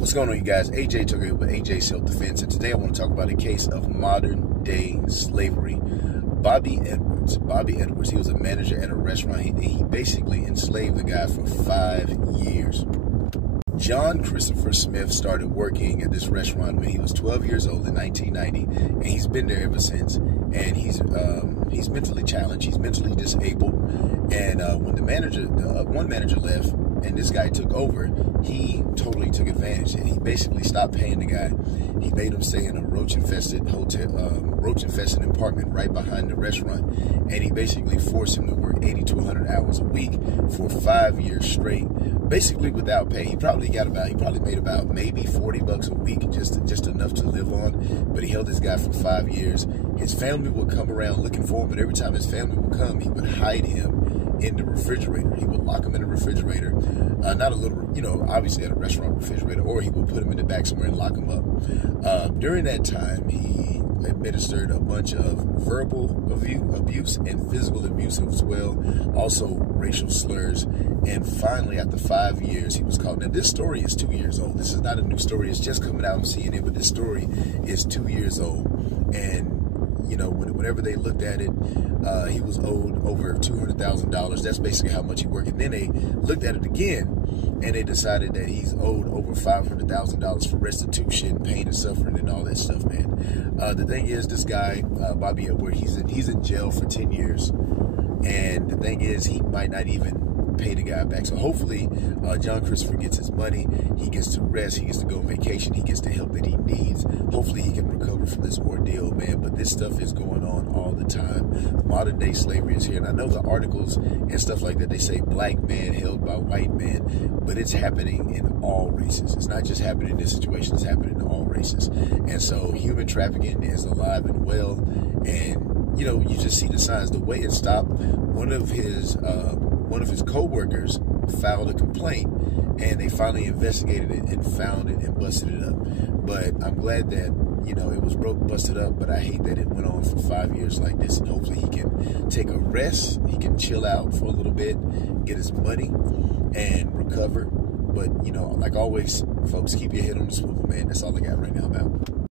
What's going on, you guys? AJ Tucker here with AJ Self-Defense, and today I want to talk about a case of modern-day slavery. Bobby Edwards, he was a manager at a restaurant. He basically enslaved the guy for 5 years. John Christopher Smith started working at this restaurant when he was 12 years old in 1990, and he's been there ever since. And he's mentally challenged. He's mentally disabled. And when the one manager left and this guy took over, he totally took advantage. And he basically stopped paying the guy. He made him stay in a roach-infested apartment right behind the restaurant. And he basically forced him to work 80 to 100 hours a week for 5 years straight, basically without pay. He probably made about maybe $40 a week, just enough to live on. But he held this guy for 5 years. His family would come around looking for him, but every time his family would come, he would hide him in the refrigerator. He would lock him in the refrigerator, not a little, obviously at a restaurant refrigerator, or he would put him in the back somewhere and lock him up. During that time, he administered a bunch of verbal abuse and physical abuse as well, also racial slurs. And finally, after 5 years, he was caught. Now, this story is 2 years old. This is not a new story. It's just coming out on CNN, but this story is 2 years old. And whenever they looked at it, he was owed over $200,000. That's basically how much he worked. And then they looked at it again, and they decided that he's owed over $500,000 for restitution, pain and suffering, and all that stuff, man. The thing is, this guy, Bobby Edwards, he's in jail for 10 years. And the thing is, he might not even pay the guy back. So hopefully John Christopher gets his money, he gets to rest, he gets to go on vacation, he gets the help that he needs. Hopefully he can recover from this ordeal, man. But this stuff is going on all the time. Modern day slavery is here. And I know the articles and stuff like that, they say black man held by white man, but it's happening in all races. It's not just happening in this situation, it's happening in all races. And so human trafficking is alive and well. And you just see the signs. The way it stopped, one of his co-workers filed a complaint, and they finally investigated it and found it and busted it up. But I'm glad that it was busted up, but I hate that it went on for 5 years like this. And hopefully he can take a rest, he can chill out for a little bit, get his money and recover. But like always, folks, keep your head on the swivel, man. That's all I got right now, man.